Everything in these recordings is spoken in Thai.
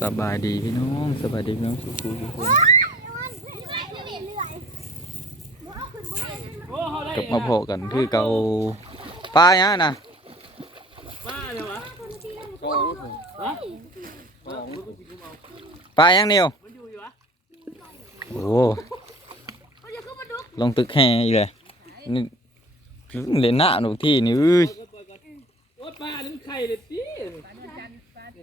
สบายดีพี่น้องสบายดีพี่น้องสุขุทุกคนกลับมาพอกันคือเกาปลาเนี้ยนะบ้ายังเดียวโอ้ลงตึกแห่อีกเลยนี่เล่นหน้าหนูที่นี่เอ้ยโอ้ป้านี่มันไข่เลยพี่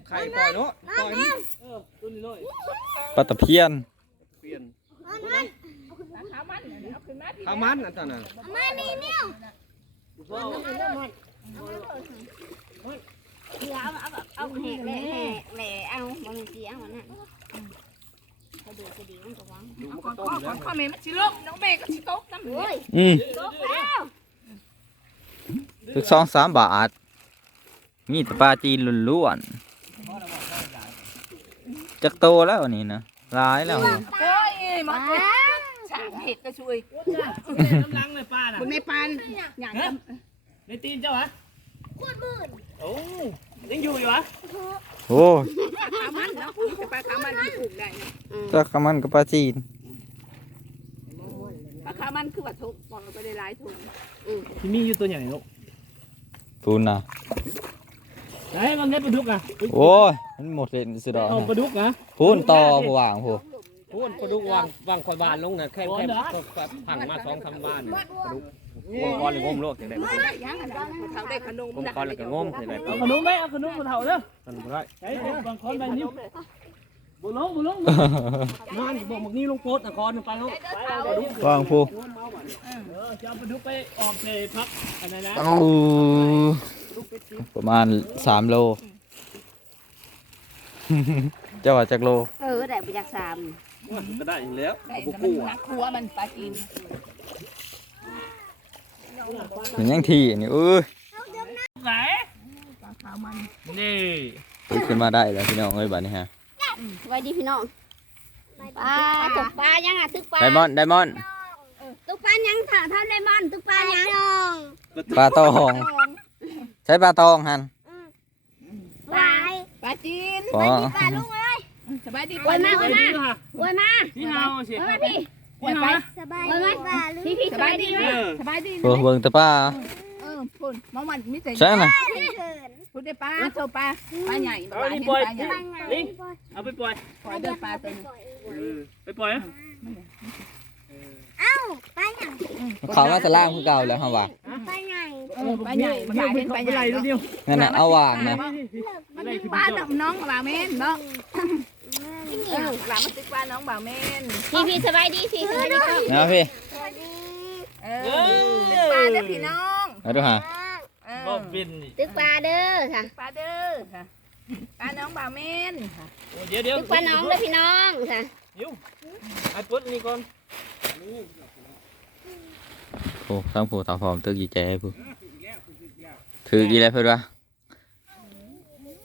ไข่ปล่อยเนาะปล่อยนี่เออตัวนี้เลยปลาตะเพียนเปลี่ยนข้าวมันอันนั้นน่ะพ่อเอาแหกแหล่แหกแหล่เอามันเสียงมันน่ะกระดูกกระดิ่งมันก็วางดูมันก็ต้มข้อแล้วข้อเมย์มันชิลกน้องเมย์ก็ชิโต๊ะน้ำเหลือโอ้ยอืมตกแล้วตึกสองสามบาท มีแต่ปลาจีนล้วนๆ จักโตแล้วอันนี้นะร้ายแล้วเฮ้ยหมดฉากเห็ดก็ช่วยน้ำลังเลยป้าน่ะบนในปานอย่างฮะในตีนเจ้าฮะโคตรมืดโอ้ยังอยู่อยู่วะโอ้ยขาวมันเนาะแต่ปลาขาวมันมันปลูกได้จักมันกับปลาจีนปลาขาวมันคือว่าทุกบอกไปได้หลายถุงที่มีอยู่ตัวใหญ่ลูกปูนนะ ไหนมันเล็ดปลาดุกอะโอ้ยมันหมดเลยสุดดอกเอาปลาดุกนะพูนต่อผู้วางผู้พูนปลาดุกวางวางคอยบานลงน่ะแค่แค่ผังมาสองสามบ้านน่ะปลาดุกงมก้อนหรืองมโลกอย่างไรไม่ได้ยังอันนั้นเขาได้ขนมงมก้อนแล้วก็งมอย่างไรเอาขนมไหมเอาขนมมาเท่าเด้อมันบ่ได้ใช่บางคนไปนิ้วบุลงบุลงมันบอกมึงนี่ลงโพสต์นครไปเนาะวางผู้เออจะเอาปลาดุกไปออมไปพักอันไหนนะเอา ประมาณสามโล เจ้าว่าจักโล เออได้ไปจากสามก็ได้อยู่แล้วได้เอาบุมันกู้นักครัวมันปลาจีนเห็นยังทีนี่เอ้ยไหนปลาขาวมันนี่ตื่นขึ้นมาได้แล้วพี่น้องเอ้ยบัดนี้ฮะสวัสดีพี่น้องปลาตกปลายังอะตึกปลาไดมอนด์ไดมอนด์ตึกปลายังถ่าท่านได้มันตึกปลายังปลาตอง ใช้ปลาตองหันปลาปลาจีนปอปลาลุงเอ้ยสบายดีโอ้ยมาไอ้โอ้ยมานี่ค่ะโอ้ยมานี่เฮาสิโอ้ยมาพี่นี่เฮาสบายดีปลาลุงพี่พี่สสบาบายยดีดีไหไหมมสบายดีเบิ่งเบิ่งแต่ปลาเออพุ่นมองมันมิเศษใช่ไหมพุ่นได้ปลาโซปลาปลาใหญ่ปเอาลานี่เห็นปล่อยปลาใหญ่ลิงเอาไปปล่อยปล่อยเดินปลาตัวนี้ไปปล่อยนะปลาหยังเขามาจะล่างคือเก่าแล้วฮะว่า ปลาหยังเออปลาใหญ่ปลาใหญ่เห็นปลาใหญ่ตัวเดียวนั่นน่ะเอาวางนะมันตึกปลาน้องบ่าวเมนเนาะเออหลานมันตึกปลาน้องบ่าวเมนพี่พี่สบายดีพี่สบายดีครับนะพี่เออตึกปลาเด้อพี่น้องมาดูฮะบ่บินนี่ตึกปลาเด้อค่ะปลาเด้อค่ะปลาน้องบ่าวเมนค่ะเดี๋ยวเดี๋ยวตึกปลาน้องเด้อพี่น้องค่ะยิ้วไอ้ปุ๊ดนี่ก่อน โอ้ทั้งผู้ทั้งพร้อมตึกดีใจให้ผู้ถือกี่แล้วเพื่อนวะ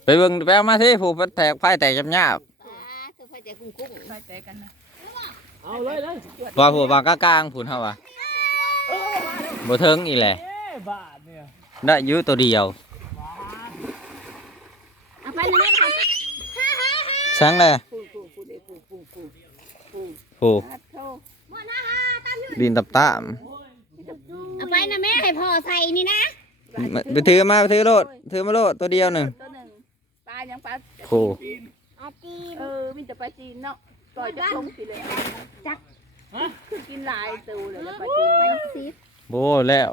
ไปเบิ่งไปเอามาสิผู้เพิ่นแตกไฟแตกจำยาบปลาคือพอใจกุ้งกุ้งไปเจอกันนะเอาเลยเลยว่าผู้วางกลางๆผู้เฮาว่าบ่ถึงอีแหละเอ๊ะบาทเนี่ยได้อยู่ตัวเดียวเอาไปเลยค่ะช้างเลยปูปูปูเด้ปูปูปูปูผู้ปลาโทดินตับตาม เอาไปนะแม่ให้ พ่อใส่นี่นะไปถือมาไปถือโลดถือมาโลดตัวเดียวหนึ่งตัวหนึ่งปลายังปลาผู้อาจีเออมีแต่ปลาจีนเนาะปล่อยจะทงสิเลยจักคือกินหลายตัวเลยแล้วปลาจีนไปสิโบแล้ว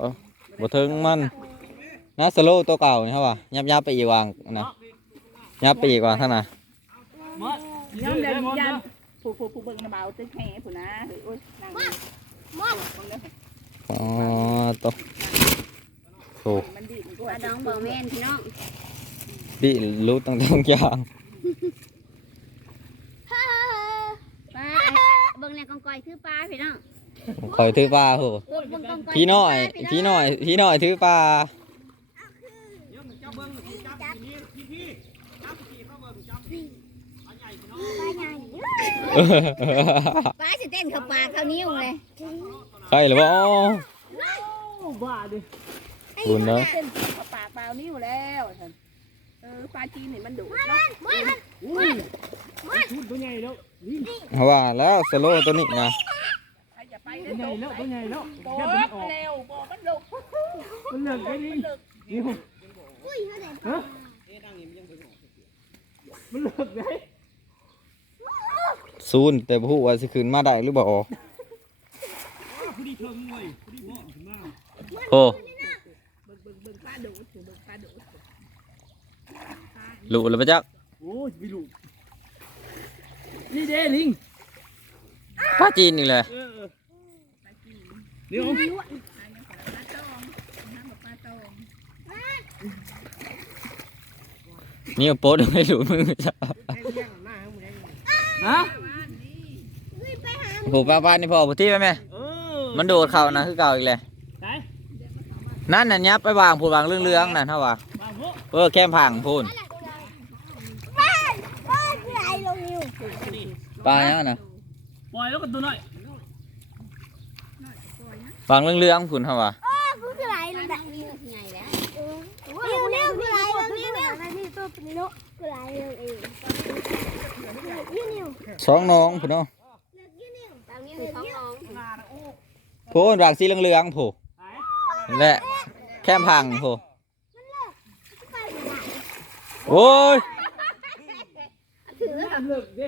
บ่ถึงมันนะสโลว์ตัวเก่านี่ครับว่ายับยับไปอีกวางนะยับไปอีกวางท่านน่ะมดย้อมเดินยันผู้ผู้ผู้เบิ่งนะเบาตึกแห่ผู้นะเฮ้ยโอ้ยนั่งมองเด้อ อ๋อตัวโอ้มันดีมันปก็ลาดองบ่แม่นพี่น้องดิรู้ตั้งทุกอย่างปลาเบิ่งแลกองกอยคือปลาพี่น้องคอยถือปลาโหเบิ่งกองกอยพี่น้อย พี่น้อย พี่น้อยถือปลาปลาสิเต้นเข้าปากเข้านิ้วเลย ใครหรือเปล่าบาทดิคุณเนาะเส้นปลาปากเปล่านิ้วแล้วท่านเออปลาจีนนี่มันดุเนาะพูดตัวใหญ่แล้วเพราะว่าแล้วสโลว์ตัวนี้นะอย่าไปตัวใหญ่แล้วตัวใหญ่แล้วโตแค่มันออกเร็วบอกมันลุกมันเลิกไปนี่นี่อุ้ยเขาเด็ดฮะมันเลิกได้ซูนแต่บ่ฮู้ว่าสิขึ้นมาได้หรือบ่ผู้ดีเทิงเว้ยผู้ดีเหมาะขึ้นมา โอ้เบิ่งเบิ่งเบิ่งปลาดุถูเบิ่งปลาดุรู้แล้วปะจ๊ะโอ้ยไม่รู้นี่เด้ลิงป้าจีนนี่แหละเออเดี๋ยวปลาตองน้ำปลาตองนี่เอาโป๊ดไม่รู้มือจ้ะฮะโอ้ป้าป้านี่พอบ่ที่ไปแม่เออ มันโดดเข้านะคือเก่าอีกเลยไหนนั่นน่ะยับไปวางพูดวางเรื่องๆนั่นเฮาว่ามาพวกเออแคมผังพูนบ้านบ้านคือไรลงนิ้วปลาเนี่ยนะปล่อยแล้วกันตัวน้อยวางเรื่องๆพูนเฮาว่าคือคือไรลงแบบนิ้วใหญ่แล้วนิ้วนิ้วคือไรลงนิ้วนิ้วนี่ตัวเป็นโลคือไรลงเองนิ้วนิ้วสองน้องพูนเนาะ นิ้วนิ้วตามนิ้วท้องน้อง พูนวางสีเหลืองๆพูนและแคมผังพูนโอ้ยน้ำเลิกดิ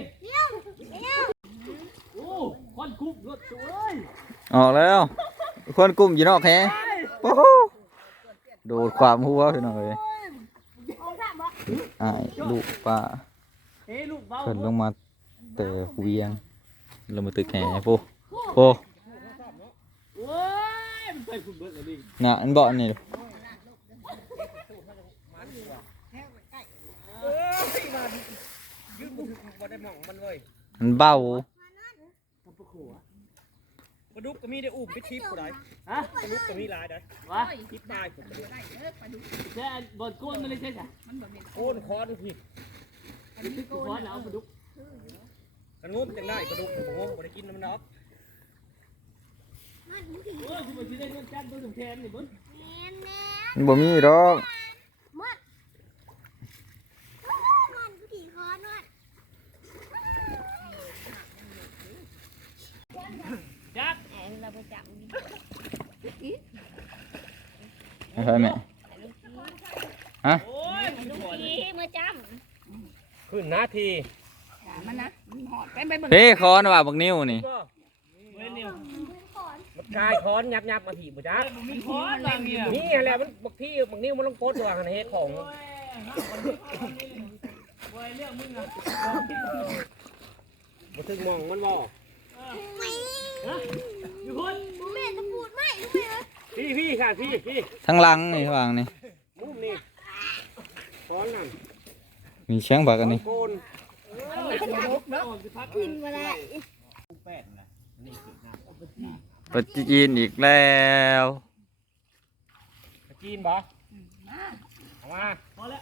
โอ้ควันคุบรถสวยออกแล้ว คนกลุ่มอยู่นอกแฮโอ้โหโดดความหัวพี่น้องเอ้ยอ้ายลูกป้าเฮ้ลูกเบาเพิ่นลงมาเตะเวียงลงมาตึกแห่ปูโอ้โอ้ยมั น่ะอันเบาะนี่มันเบาปลาดุกก็มีได้อุ้มไปทิพย์ผู้ใดฮะปลาดุกก็มีหลายได้วะทิพย์ตายผมแค่บอลก้นมันเลยใช่ไหมโอนคอนพี่นี่คือนแล้วปลาดุกกันงมจังได้ปลาดุกผมงมบ่ได้กินน้ำมันออก มันบ่มีดอกมันผีคอนวดจักเราไปจับใช่ไหมโอ้ยมันสวยผีมาจับขึ้นนาทีมันนะมันหอดไปไปเบิ่งเฮ้คอนว่าบักนิ้วนี่ ก็ เว้ยเนี่ย มัน กายคอนยับยับมาผีบ่จ้ามันมีคอนบางเนี่ยนี่แหละมันบางที่บางนิ้วมันลงโพสต์ว่าหันเฮ็ดของโอ้ยโอ้ยเรื่องมึงอะบ่ถึงหมองมันบ่อยู่คนแม่จะพูดไม่รู้ไหมพี่พี่ค่ะพี่พี่ทั้งหลังนี่วางนี่มุมนี่คอนนั่นมีเชียงบักอันนี้โกนกินมาได้ ปฏิจีนอีกแล้วกินบ่เอามาพอแล้ว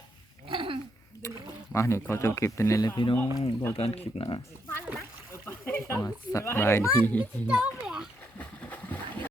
มานี่เขาจะเก็บเป็นเลยเลยพี่น้องพอการคลิปนะมาสบายดี